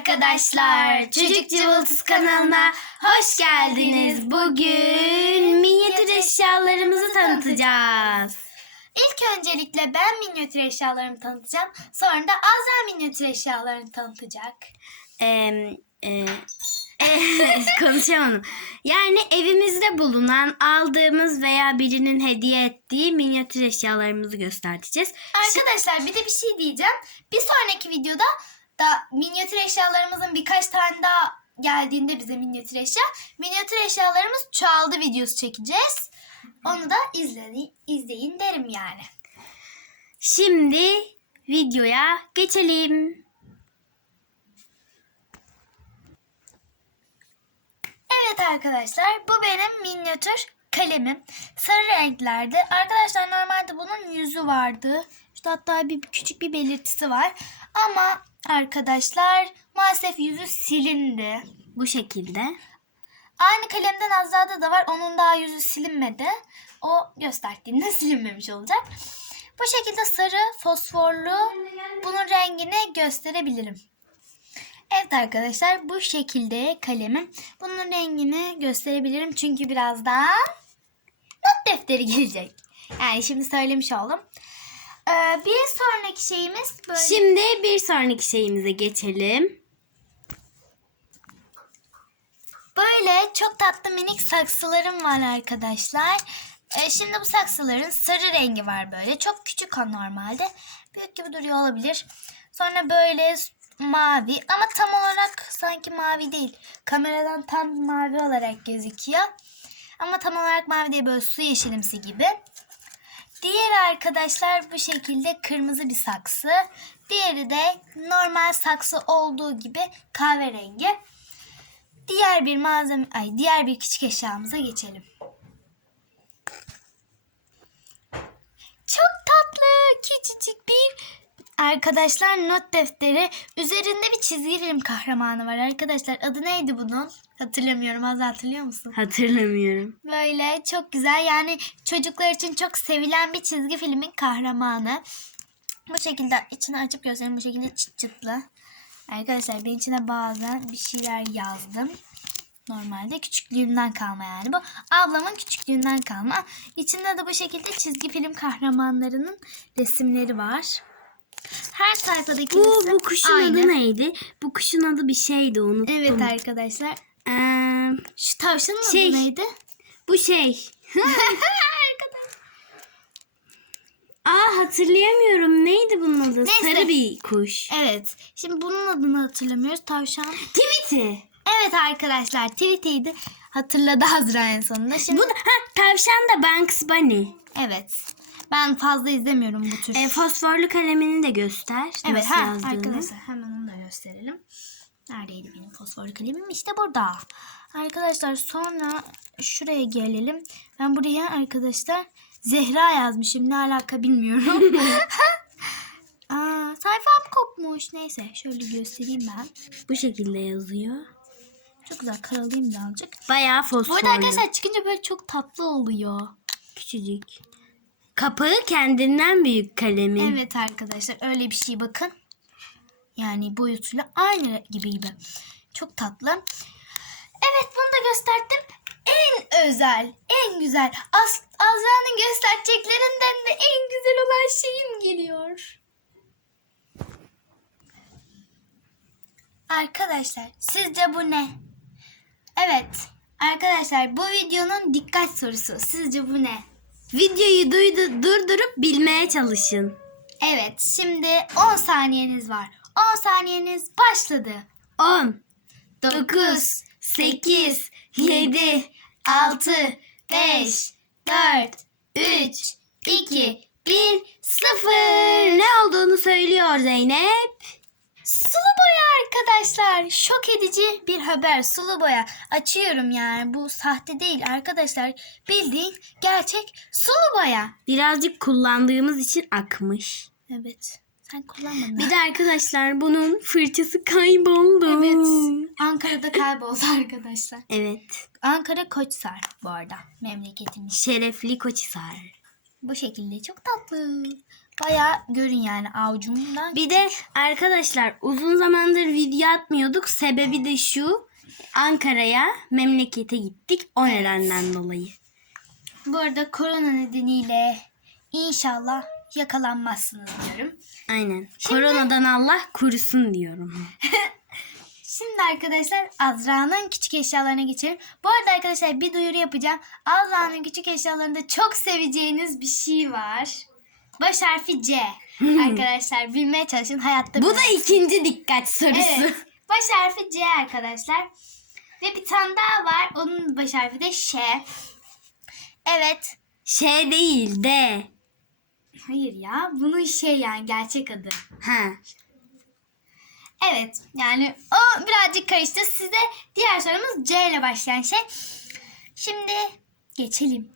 arkadaşlar. Çocuk Cıvıltısı kanalına hoş geldiniz. Bugün minyatür eşyalarımızı tanıtacağız. İlk öncelikle ben minyatür eşyalarımı tanıtacağım. Sonra da Azra minyatür eşyalarını tanıtacak. Ee, e, e, konuşamadım. Yani evimizde bulunan, aldığımız veya birinin hediye ettiği minyatür eşyalarımızı göstereceğiz. Arkadaşlar bir de bir şey diyeceğim. Bir sonraki videoda da minyatür eşyalarımızın birkaç tane daha geldiğinde bize minyatür eşya. Minyatür eşyalarımız çoğaldı videosu çekeceğiz. Onu da izleyin, izleyin derim yani. Şimdi videoya geçelim. Evet arkadaşlar bu benim minyatür kalemim. Sarı renklerde. Arkadaşlar normalde bunun yüzü vardı. İşte hatta bir küçük bir belirtisi var. Ama arkadaşlar maalesef yüzü silindi. Bu şekilde. Aynı kalemden Azra'da da var. Onun daha yüzü silinmedi. O gösterdiğinde silinmemiş olacak. Bu şekilde sarı, fosforlu bunun rengini gösterebilirim. Evet arkadaşlar bu şekilde kalemim. Bunun rengini gösterebilirim çünkü birazdan not defteri gelecek. Yani şimdi söylemiş oldum. Ee, bir sonraki şeyimiz böyle. Şimdi bir sonraki şeyimize geçelim. Böyle çok tatlı minik saksılarım var arkadaşlar. Ee, şimdi bu saksıların sarı rengi var böyle. Çok küçük o normalde. Büyük gibi duruyor olabilir. Sonra böyle mavi ama tam olarak sanki mavi değil. Kameradan tam mavi olarak gözüküyor. Ama tam olarak mavi değil böyle su yeşilimsi gibi. Diğer arkadaşlar bu şekilde kırmızı bir saksı. Diğeri de normal saksı olduğu gibi kahverengi. Diğer bir malzeme, ay diğer bir küçük eşyamıza geçelim. Çok tatlı, küçücük bir arkadaşlar not defteri. Üzerinde bir çizgi film kahramanı var arkadaşlar. Adı neydi bunun? Hatırlamıyorum. Az hatırlıyor musun? Hatırlamıyorum. Böyle çok güzel yani çocuklar için çok sevilen bir çizgi filmin kahramanı. Bu şekilde içini açıp göstereyim bu şekilde çıt çıtlı. Arkadaşlar ben içine bazen bir şeyler yazdım. Normalde küçüklüğümden kalma yani bu. Ablamın küçüklüğünden kalma. İçinde de bu şekilde çizgi film kahramanlarının resimleri var. Her sayfadaki Bu, resim bu kuşun aynı. adı neydi? Bu kuşun adı bir şeydi unuttum. Evet arkadaşlar. Ee, Şu tavşanın Şey. adı neydi? bu şey. Aa hatırlayamıyorum. Neydi bunun adı? Neyse. Sarı bir kuş. Evet. Şimdi bunun adını hatırlamıyoruz. Tavşan. Tweety. Evet arkadaşlar tweet'iydi. Hatırladı Azra en sonunda. Şimdi Bu da, ha, tavşan da Banks Bunny. evet. Ben fazla izlemiyorum bu tür. E, fosforlu kalemini de göster. evet ha arkadaşlar hemen onu da gösterelim. Neredeydi benim fosforlu kalemim? İşte burada. Arkadaşlar sonra şuraya gelelim. Ben buraya arkadaşlar Zehra yazmışım. Ne alaka bilmiyorum. Aa, sayfam kopmuş. Neyse şöyle göstereyim ben. Bu şekilde yazıyor. Çok güzel karalayayım birazcık. Bayağı fosforlu. arada arkadaşlar çıkınca böyle çok tatlı oluyor. Küçücük. Kapağı kendinden büyük kalemin. Evet arkadaşlar öyle bir şey bakın. Yani boyutuyla aynı gibi gibi. Çok tatlı. Evet bunu da gösterdim. En özel, en güzel. As Azra'nın göstereceklerinden de en güzel olan şeyim geliyor. Arkadaşlar sizce bu ne? Evet. Arkadaşlar bu videonun dikkat sorusu. Sizce bu ne? Videoyu duydu, durdurup bilmeye çalışın. Evet, şimdi 10 saniyeniz var. 10 saniyeniz başladı. 10, 9, 8, 7, 6, 5, 4, 3, 2, 1, 0. Ne olduğunu söylüyor Zeynep. Sulu boya arkadaşlar. Şok edici bir haber. Sulu boya. Açıyorum yani. Bu sahte değil arkadaşlar. Bildiğin gerçek sulu boya. Birazcık kullandığımız için akmış. Evet. Sen kullanmadın. Bir de arkadaşlar bunun fırçası kayboldu. Evet. Ankara'da kayboldu arkadaşlar. Evet. Ankara Koçsar bu arada. Memleketimiz. Şerefli Koçhisar. Bu şekilde çok tatlı. Bayağı görün yani avucumdan. Bir de arkadaşlar uzun zamandır video atmıyorduk. Sebebi de şu. Ankara'ya memlekete gittik. O nedenden dolayı. Bu arada korona nedeniyle inşallah yakalanmazsınız diyorum. Aynen. Koronadan Allah korusun diyorum. Şimdi arkadaşlar Azra'nın küçük eşyalarına geçelim. Bu arada arkadaşlar bir duyuru yapacağım. Azra'nın küçük eşyalarında çok seveceğiniz bir şey var. Baş harfi C. arkadaşlar bilmeye çalışın hayatta. Bu da ikinci dikkat sorusu. Evet. Baş harfi C arkadaşlar. Ve bir tane daha var. Onun baş harfi de Ş. Evet. Şey değil de. Hayır ya. Bunun şey yani gerçek adı. Ha. Evet. Yani o birazcık karıştı. Size diğer sorumuz C ile başlayan şey. Şimdi geçelim.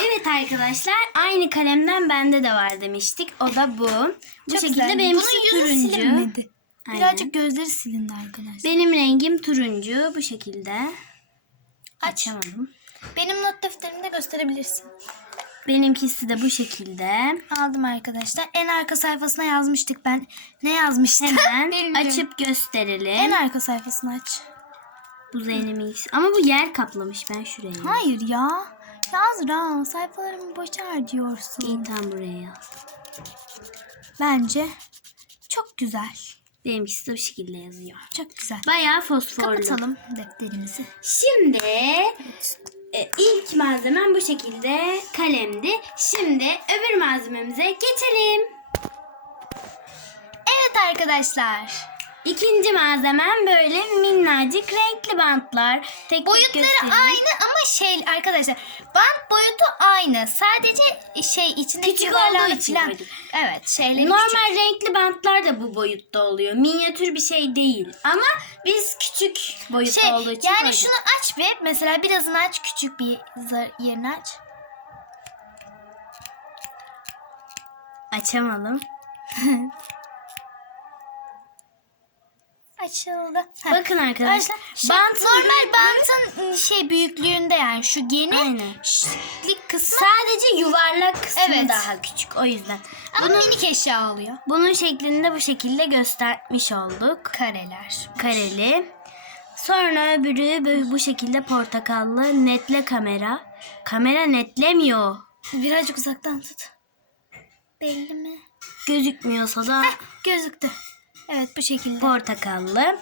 Evet arkadaşlar aynı kalemden bende de var demiştik. O da bu. Bu Çok şekilde güzel. benim Bunun yüzü turuncu. silinmedi. Aynen. Birazcık gözleri silindi arkadaşlar. Benim rengim turuncu bu şekilde. Aç. Açamadım. Benim not defterimi de gösterebilirsin. Benimkisi de bu şekilde. Aldım arkadaşlar. En arka sayfasına yazmıştık ben. Ne yazmıştım? Hemen Bilmiyorum. açıp gösterelim. En arka sayfasını aç. Bu Zeynep'in ikisi. Ama bu yer kaplamış ben şuraya. Hayır ya. Yazra sayfalarımı boşa harcıyorsun. İyi tam buraya yaz. Bence çok güzel. Benimkisi de bu şekilde yazıyor. Çok güzel. Bayağı fosforlu. Kapatalım defterimizi. Şimdi e, ilk malzemem bu şekilde kalemdi. Şimdi öbür malzememize geçelim. Evet arkadaşlar. İkinci malzemem böyle minnacık renkli bantlar. Tek tek Boyutları göstereyim. aynı ama şey arkadaşlar bant boyutu aynı. Sadece şey içindeki Küçük olduğu için falan-. Evet şeyleri Normal küçük. renkli bantlar da bu boyutta oluyor. Minyatür bir şey değil. Ama biz küçük boyutta Şey, olduğu için yani koyduk. şunu aç bir. Mesela birazını aç. Küçük bir yerini aç. Açamadım. Açıldı. Heh. Bakın arkadaşlar. Şey, bantın normal bantın şey büyüklüğünde yani şu geni Aynen. şlik kısmı Sadece yuvarlak kısmı Evet. daha küçük. O yüzden. ama Bunun, minik eşya oluyor. bunun şeklini de bu şekilde göstermiş olduk. Kareler. Kareli. Sonra öbürü böyle bu şekilde portakallı netle kamera. Kamera netlemiyor. Birazcık uzaktan tut. Belli mi? Gözükmüyorsa da Gözüktü. Evet bu şekilde. portakallı.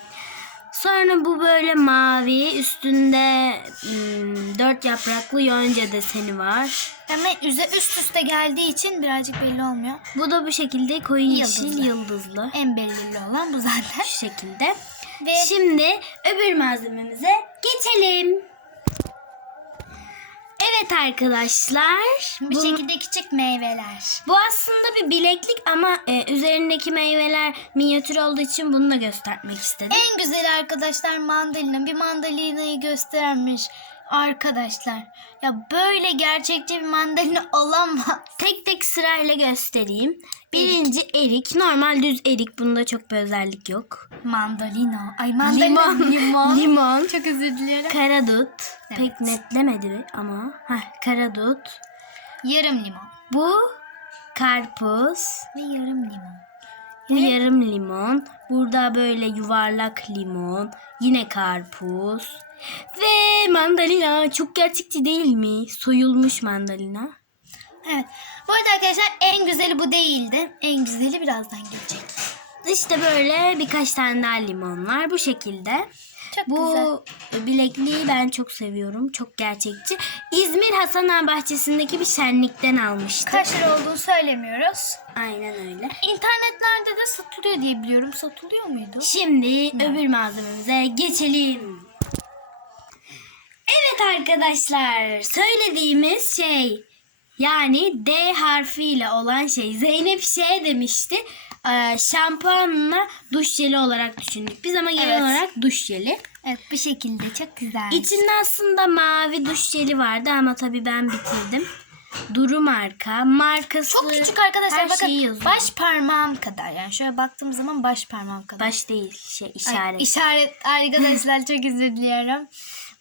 Sonra bu böyle mavi üstünde hmm, dört yapraklı yonca deseni var. Ama üze üst üste geldiği için birazcık belli olmuyor. Bu da bu şekilde koyu yeşil Yıldızlı. yıldızlı. En belirli olan bu zaten. Şu şekilde. Ve Şimdi öbür malzememize geçelim. Evet arkadaşlar. bu bu, şekilde küçük meyveler. bu aslında bir bileklik ama e, üzerindeki meyveler minyatür olduğu için bunu da göstermek istedim. En güzeli arkadaşlar mandalina. Bir mandalinayı göstermiş arkadaşlar. Ya böyle gerçekçi bir mandalina olamaz. Tek tek sırayla göstereyim. Birinci erik. Normal düz erik. Bunda çok bir özellik yok. Mandalina. Ay mandalina. Limon. Limon. Limon. Çok özür dilerim. Karadut. Evet. Pek netlemedi ama. Heh, karadut. Yarım limon. Bu karpuz. Ve yarım limon. Bu yarım limon. Burada böyle yuvarlak limon. Yine karpuz. Ve mandalina. Çok gerçekçi değil mi? Soyulmuş mandalina. Evet. Bu arada arkadaşlar en güzeli bu değildi. En güzeli birazdan gelecek. İşte böyle birkaç tane daha limon var. Bu şekilde. Çok güzel. Bu bilekliği ben çok seviyorum. Çok gerçekçi. İzmir Hasan Ağa bahçesindeki bir şenlikten almıştım. Kaç lira olduğunu söylemiyoruz. Aynen öyle. İnternetlerde de satılıyor diye biliyorum. Satılıyor muydu? Şimdi öbür malzememize geçelim. Evet arkadaşlar söylediğimiz şey yani D harfiyle olan şey Zeynep şey demişti e, şampuanla duş jeli olarak düşündük. Biz ama genel Evet. olarak duş jeli. Evet bu şekilde çok güzel. İçinde aslında mavi duş jeli vardı ama tabii ben bitirdim. Duru marka. Markası Çok küçük arkadaşlar her bakın yazıyor. baş parmağım kadar yani şöyle baktığım zaman baş parmağım kadar. Baş değil şey Ay, işaret. işaret arkadaşlar çok özür diliyorum.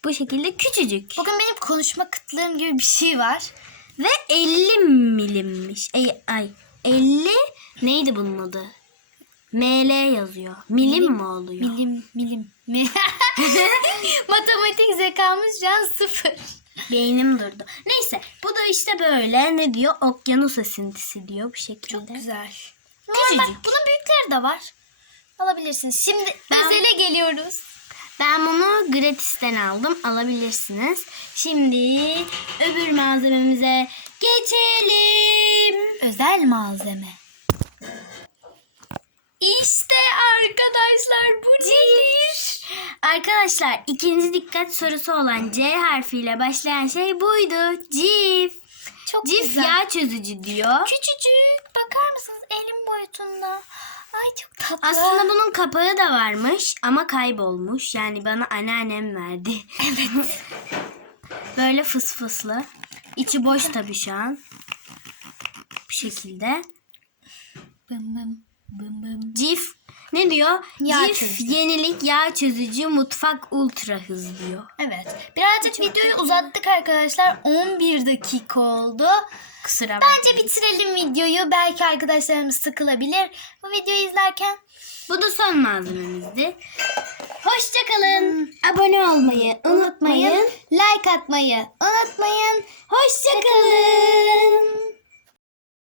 Bu şekilde küçücük. Bugün benim konuşma kıtlığım gibi bir şey var. Ve 50 milimmiş. Ay, ay 50 neydi bunun adı? ML yazıyor. Milim mi oluyor? Milim milim. Matematik zekamız şu an sıfır. Beynim durdu. Neyse bu da işte böyle ne diyor? Okyanus esintisi diyor bu şekilde. Çok güzel. Küçücük. Bak, bunun büyükleri de var. Alabilirsiniz. Şimdi Ben- özele geliyoruz. Ben bunu gratisten aldım. Alabilirsiniz. Şimdi öbür malzememize geçelim. Özel malzeme. İşte arkadaşlar bu nedir? Arkadaşlar ikinci dikkat sorusu olan C harfiyle başlayan şey buydu. Cif. Çok Cif güzel. yağ çözücü diyor. Küçücük. Bakar mısınız elim boyutunda. Ay çok tatlı. Aslında bunun kapağı da varmış ama kaybolmuş. Yani bana anneannem verdi. Evet. Böyle fıs fıslı. İçi boş tabii şu an. Bu şekilde. Bım bım. Bım bım. Cif ne diyor? Yağ Cif çözücü. yenilik yağ çözücü mutfak ultra hız diyor. Evet. Birazcık videoyu uzattık arkadaşlar. 11 dakika oldu. Kusura Bence bitirelim videoyu. Belki arkadaşlarımız sıkılabilir. Bu videoyu izlerken Bu da son malzememizdi. Hoşçakalın. Abone olmayı unutmayın. like atmayı unutmayın. Hoşçakalın.